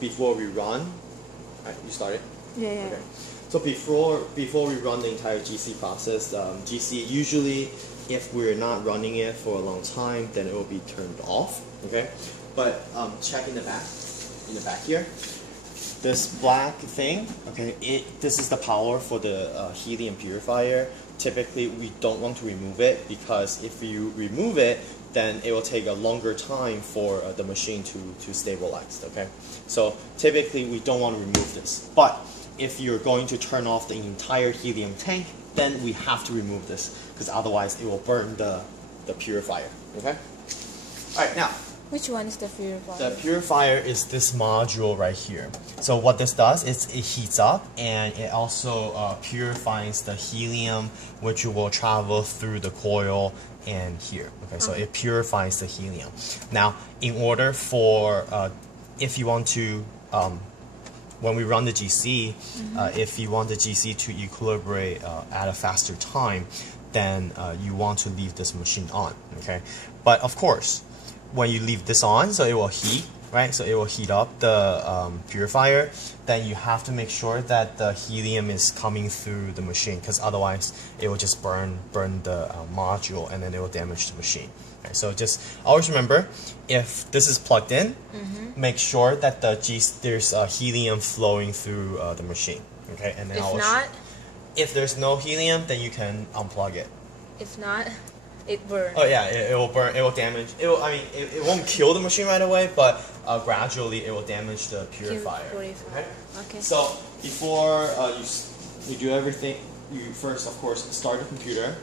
before we run, you started? Yeah, yeah. Okay. So before we run the entire GC process, GC usually, if we're not running it for a long time, then it will be turned off. Okay, but check in the back here. This black thing, okay, this is the power for the helium purifier. Typically, we don't want to remove it because if you remove it, then it will take a longer time for the machine to stabilize. Okay, so typically we don't want to remove this. But if you're going to turn off the entire helium tank, then we have to remove this because otherwise it will burn the purifier. Okay. All right, now. Which one is the purifier? The purifier is this module right here. So what this does is it heats up and it also purifies the helium, which will travel through the coil and here. Okay, so it purifies the helium. Now, in order for, if you want to, when we run the GC, if you want the GC to equilibrate at a faster time, then you want to leave this machine on. Okay, but of course, when you leave this on, so it will heat, right? So it will heat up the purifier. Then you have to make sure that the helium is coming through the machine, because otherwise it will just burn the module, and then it will damage the machine. Okay, so just always remember, if this is plugged in, make sure that there's helium flowing through the machine. Okay, and then if there's no helium, then you can unplug it. If not, it burns. Oh yeah, it will burn. It will damage. It won't kill the machine right away, but gradually it will damage the purifier. Okay. So before you do everything, you first, of course, start the computer.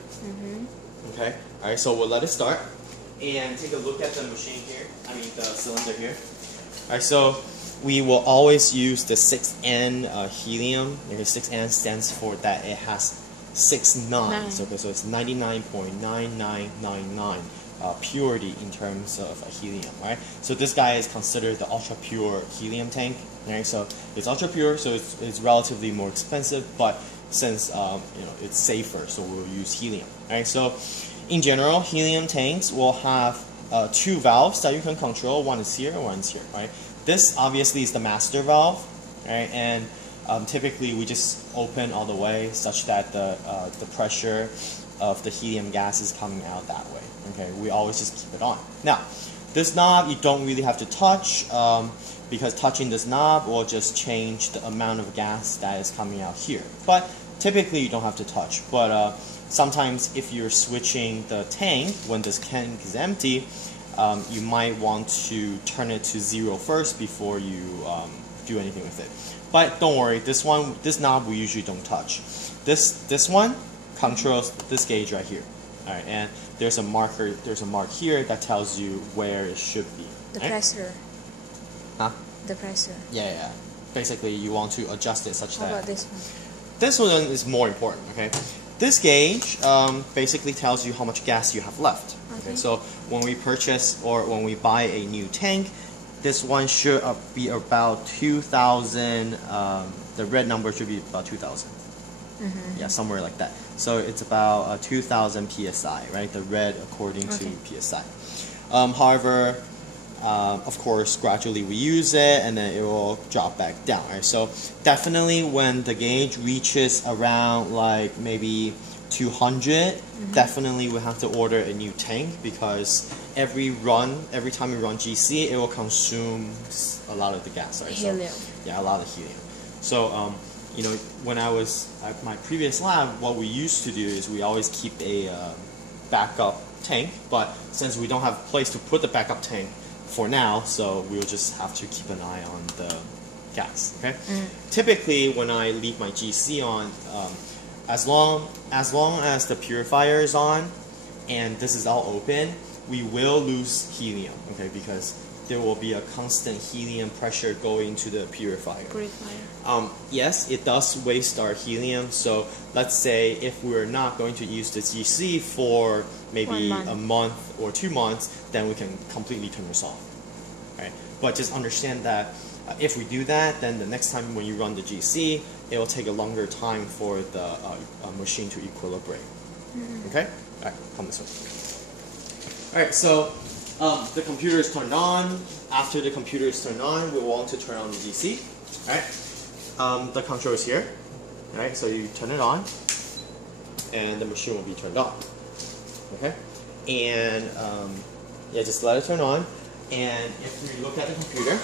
Okay. All right. So we'll let it start and take a look at the machine here. The cylinder here. All right. So we will always use the 6N helium. 6N stands for that it has 6 nines. Okay, so it's 99.9999 purity in terms of helium, right? So this guy is considered the ultra pure helium tank, right? So it's ultra pure, so it's relatively more expensive, but since it's safer, so we'll use helium, right? So in general, helium tanks will have 2 valves that you can control. One is here, one is here, right? This obviously is the master valve, right? And typically we just open all the way such that the pressure of the helium gas is coming out that way. Okay, we always just keep it on. Now, this knob you don't really have to touch because touching this knob will just change the amount of gas that is coming out here. But typically you don't have to touch. But sometimes if you're switching the tank when this tank is empty, you might want to turn it to 0 first before you do anything with it. But don't worry, this knob we usually don't touch. This one controls this gauge right here. All right, and there's a mark here that tells you where it should be. The pressure. Huh? The pressure. Yeah. Basically, you want to adjust it such that. How about this one? This one is more important. Okay, this gauge basically tells you how much gas you have left. Okay, so when we purchase or when we buy a new tank, this one should be about 2,000. The red number should be about 2,000. Yeah, somewhere like that. So it's about 2,000 psi, right? The red according to psi. However, of course, gradually we use it, and then it will drop back down. Right? So definitely, when the gauge reaches around like maybe 200, definitely we have to order a new tank because every time we run GC, it will consume a lot of the gas. Right? Helium. So, yeah, a lot of helium. So when I was at my previous lab, what we used to do is we always keep a backup tank, but since we don't have a place to put the backup tank for now, so we'll just have to keep an eye on the gas. Okay. Typically, when I leave my GC on, as long as the purifier is on and this is all open, we will lose helium. Okay, because there will be a constant helium pressure going to the purifier. Yes, it does waste our helium. So let's say if we're not going to use the GC for maybe a month or 2 months, then we can completely turn this off. Right? But just understand that if we do that, then the next time when you run the GC, it will take a longer time for the machine to equilibrate. Okay? All right, come this way. All right, so the computer is turned on. After the computer is turned on, we want to turn on the GC. Right? The control is here. Right? So you turn it on, and the machine will be turned on. Okay? And yeah, just let it turn on. And if we look at the computer,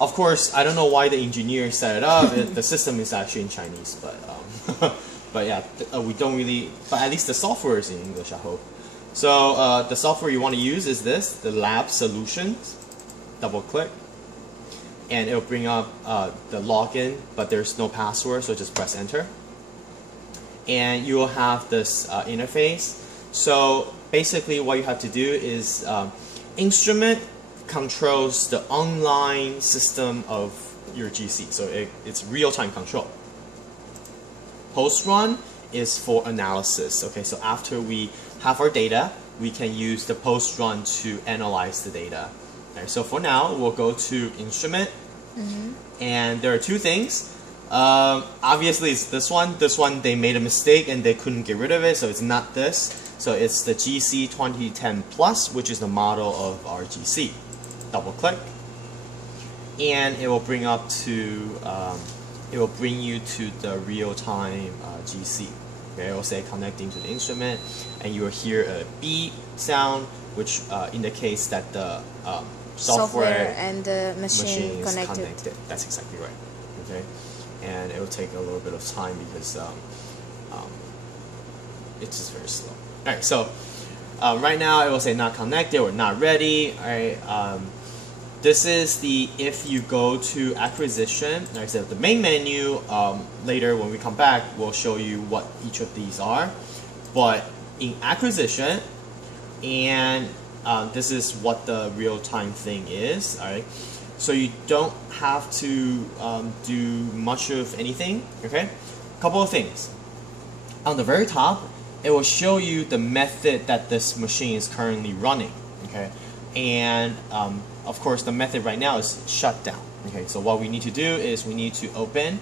of course, I don't know why the engineer set it up. The system is actually in Chinese, but but yeah, we don't really. But at least the software is in English, I hope. So the software you want to use is this, the Lab Solutions. Double click, and it'll bring up the login, but there's no password, so just press enter. And you will have this interface. So basically, what you have to do is instrument controls the online system of your GC, so it's real-time control. Post run is for analysis. Okay, so after we have our data, we can use the post run to analyze the data. Okay, so for now, we'll go to instrument, and there are two things. Obviously, it's this one. This one they made a mistake and they couldn't get rid of it, so it's not this. So it's the GC 2010 Plus, which is the model of our GC. Double click, and it will bring up to it will bring you to the real-time GC. Okay, it will say connecting to the instrument, and you will hear a beep sound, which indicates that the software and the machine is connected. That's exactly right. Okay, and it will take a little bit of time because it's just very slow. All right, so right now it will say not connected or not ready. All right. This is the, if you go to acquisition, like I said, the main menu, later when we come back, we'll show you what each of these are. But in acquisition, and this is what the real-time thing is, alright? So you don't have to do much of anything, okay? Couple of things. On the very top, it will show you the method that this machine is currently running, okay? And of course, the method right now is shut down. Okay, so what we need to do is we need to open,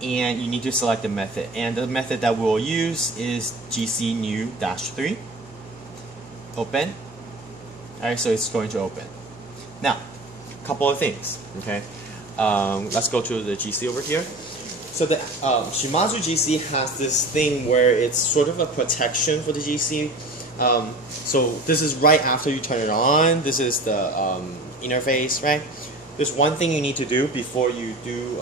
and you need to select the method. And the method that we'll use is GC new-3. Open. Alright, so it's going to open. Now, a couple of things. Okay, let's go to the GC over here. So the Shimadzu GC has this thing where it's sort of a protection for the GC. So this is right after you turn it on. This is the interface, right? There's one thing you need to do before you do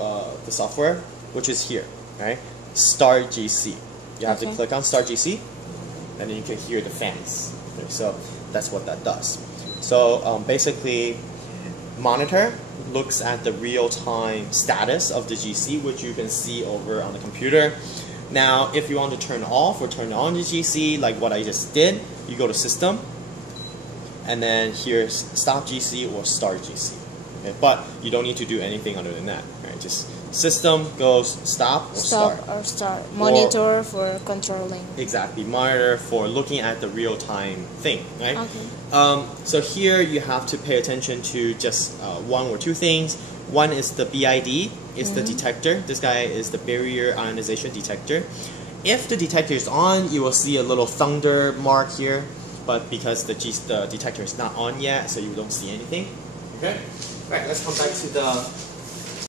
the software, which is here, right? Start GC. You have to click on Start GC, and then you can hear the fans. Okay, so that's what that does. So basically, monitor looks at the real-time status of the GC, which you can see over on the computer. Now, if you want to turn off or turn on the GC, like what I just did, you go to System, and then here's Stop GC or Start GC. Okay? But you don't need to do anything other than that. Right? Just System goes Stop or Start. Stop or Start. Monitor for controlling. Exactly. Monitor for looking at the real-time thing. Right? Okay. So here you have to pay attention to just one or two things. One is the BID, is the detector. This guy is the barrier ionization detector. If the detector is on, you will see a little thunder mark here, but because the detector is not on yet, so you don't see anything. Okay? Right, let's come back to the